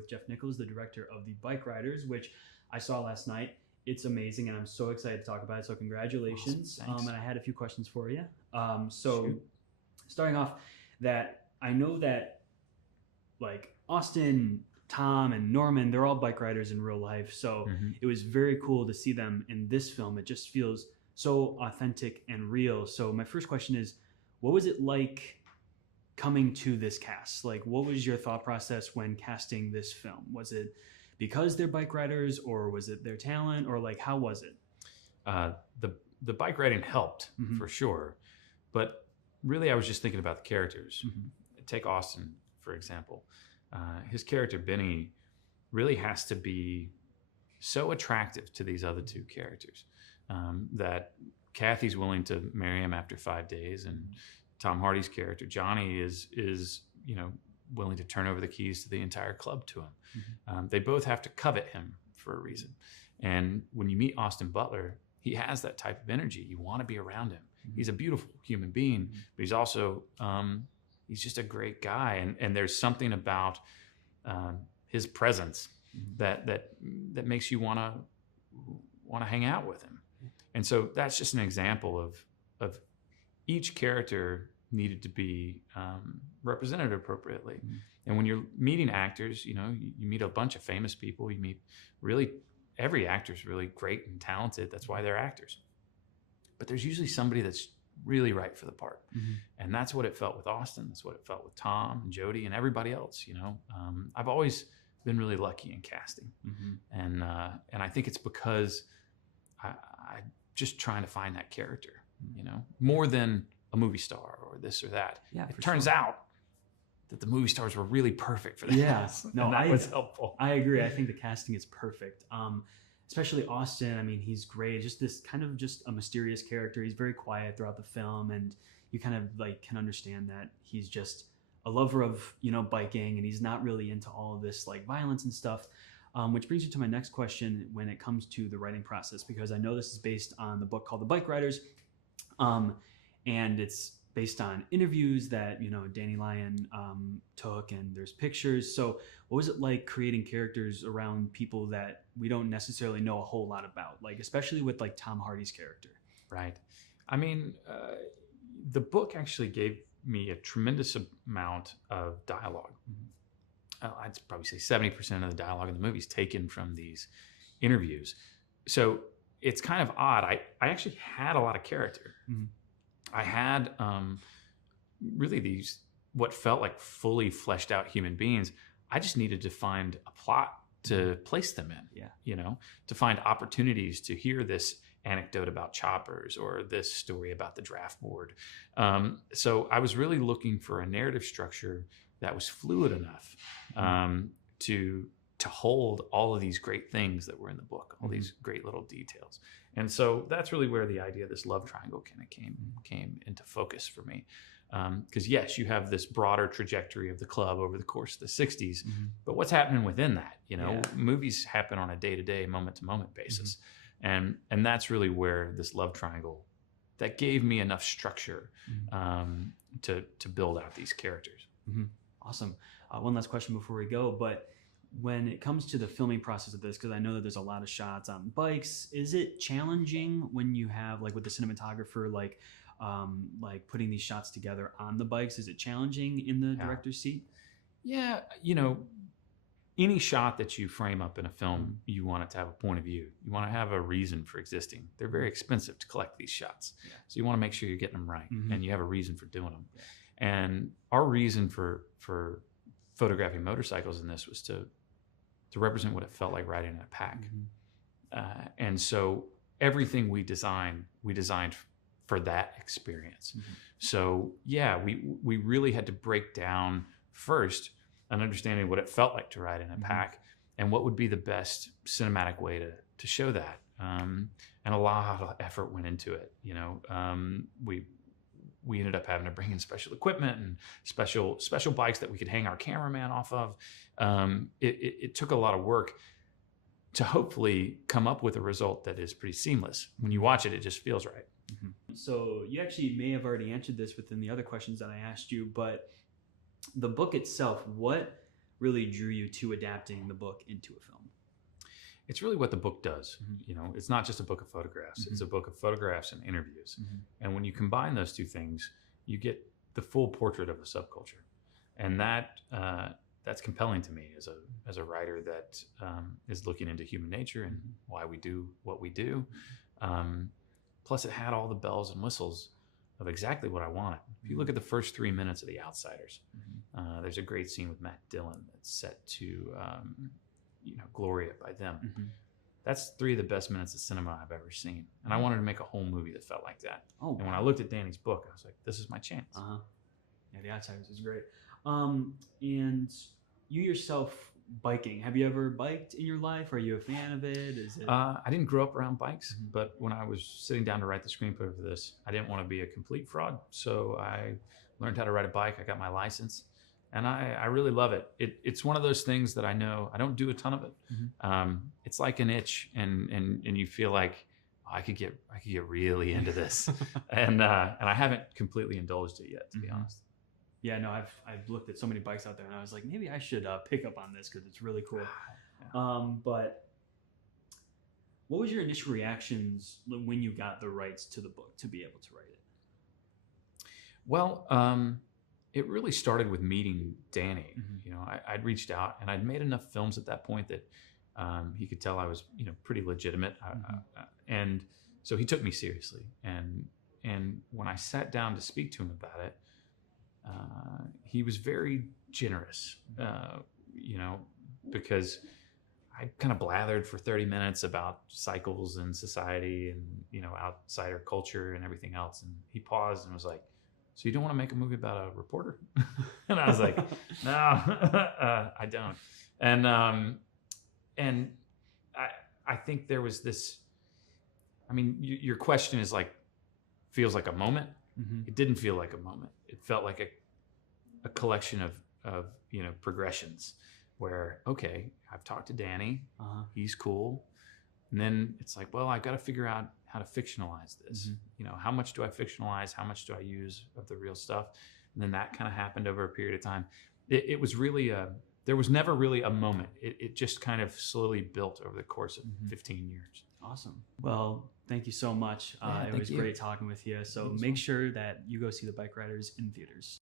with Jeff Nichols, the director of the Bikeriders, which I saw last night. It's amazing, and I'm so excited to talk about it. So congratulations. Awesome, and I had a few questions for you. So Shoot. starting off, that I know that like Austin, Tom, and Norman, they're all bike riders in real life. So it was very cool to see them in this film. It just feels so authentic and real. So my first question is, what was it like coming to this cast? Like, what was your thought process when casting this film? Was it because they're bike riders, or was it their talent, or like, how was it? The bike riding helped for sure, but really I was just thinking about the characters. Take Austin, for example. His character, Benny, really has to be so attractive to these other two characters that Kathy's willing to marry him after 5 days, and Tom Hardy's character, Johnny, is willing to turn over the keys to the entire club to him. They both have to covet him for a reason. And when you meet Austin Butler, he has that type of energy. You want to be around him. He's a beautiful human being, but he's also he's just a great guy. And there's something about his presence that makes you want to hang out with him. And so that's just an example of each character needed to be represented appropriately. And when you're meeting actors, you meet a bunch of famous people. You meet really every actor is really great and talented. That's why they're actors. But there's usually somebody that's really right for the part. And that's what it felt with Austin. That's what it felt with Tom and Jody and everybody else. I've always been really lucky in casting. And I think it's because I'm just trying to find that character, more than a movie star or this or that. Yeah, it turns out that the movie stars were really perfect for that. Yes, no, that was helpful. I agree. I think the casting is perfect. Especially Austin. I mean, he's great. Just this kind of just a mysterious character. He's very quiet throughout the film, and you kind of like can understand that he's just a lover of biking, and he's not really into all of this like violence and stuff. Which brings you to my next question when it comes to the writing process, because I know this is based on the book called The Bikeriders, and it's based on interviews that Danny Lyon took, and there's pictures. So what was it like creating characters around people that we don't necessarily know a whole lot about, like especially with like Tom Hardy's character? Right. I mean, the book actually gave me a tremendous amount of dialogue. I'd probably say 70% of the dialogue in the movie is taken from these interviews. So it's kind of odd. I actually had a lot of character. I had really these what felt like fully fleshed out human beings. I just needed to find a plot to place them in, to find opportunities to hear this anecdote about choppers or this story about the draft board. So I was really looking for a narrative structure that was fluid enough to hold all of these great things that were in the book, all these great little details. And so that's really where the idea of this love triangle kind of came into focus for me. Because yes, you have this broader trajectory of the club over the course of the 60s, but what's happening within that? Movies happen on a day-to-day, moment-to-moment basis. And that's really where this love triangle, that gave me enough structure to build out these characters. Awesome. One last question before we go, but when it comes to the filming process of this, because I know that there's a lot of shots on bikes, is it challenging when you have like with the cinematographer, like putting these shots together on the bikes? Is it challenging in the director's seat? Yeah. Any shot that you frame up in a film, you want it to have a point of view. You want to have a reason for existing. They're very expensive to collect these shots. So you want to make sure you're getting them right and you have a reason for doing them. And our reason for photographing motorcycles in this was to represent what it felt like riding in a pack. And so everything we designed for that experience. So yeah, we really had to break down first an understanding of what it felt like to ride in a pack and what would be the best cinematic way to show that. And a lot of effort went into it. We ended up having to bring in special equipment and special bikes that we could hang our cameraman off of. It took a lot of work to hopefully come up with a result that is pretty seamless. When you watch it, it just feels right. So you actually may have already answered this within the other questions that I asked you, but the book itself, what really drew you to adapting the book into a film? It's really what the book does. You know, it's not just a book of photographs. It's a book of photographs and interviews. And when you combine those two things, you get the full portrait of a subculture. And that's compelling to me as a writer that is looking into human nature and why we do what we do. Plus, it had all the bells and whistles of exactly what I wanted. If you look at the first 3 minutes of The Outsiders, there's a great scene with Matt Dillon that's set to Gloria by them. That's 3 of the best minutes of cinema I've ever seen. And I wanted to make a whole movie that felt like that. Oh, and when I looked at Danny's book, I was like, this is my chance. Yeah, The Outsiders is great. And you yourself, biking, have you ever biked in your life? Are you a fan of it? Is it? I didn't grow up around bikes, but when I was sitting down to write the screenplay for this, I didn't want to be a complete fraud. So I learned how to ride a bike. I got my license. And I really love it. It's one of those things that I know I don't do a ton of it. It's like an itch, and you feel like, oh, I could get really into this, and I haven't completely indulged it yet, to be honest. Yeah, no, I've looked at so many bikes out there, and I was like, maybe I should pick up on this because it's really cool. But what was your initial reactions when you got the rights to the book to be able to write it? Well, it really started with meeting Danny. You know, I'd reached out and I'd made enough films at that point that he could tell I was, pretty legitimate. And so he took me seriously. And when I sat down to speak to him about it, he was very generous, because I kind of blathered for 30 minutes about cycles and society and, outsider culture and everything else. And he paused and was like, so you don't want to make a movie about a reporter? And I was like, no, I don't. And I think there was this, your question is like, feels like a moment. It didn't feel like a moment. It felt like a collection of progressions where, okay, I've talked to Danny, he's cool. And then it's like, well, I've got to figure out how to fictionalize this. How much do I fictionalize? How much do I use of the real stuff? And then that kind of happened over a period of time. It was really there was never really a moment. It just kind of slowly built over the course of 15 years. Awesome. Well, thank you so much. It was great talking with you. So make sure that you go see the Bikeriders in theaters.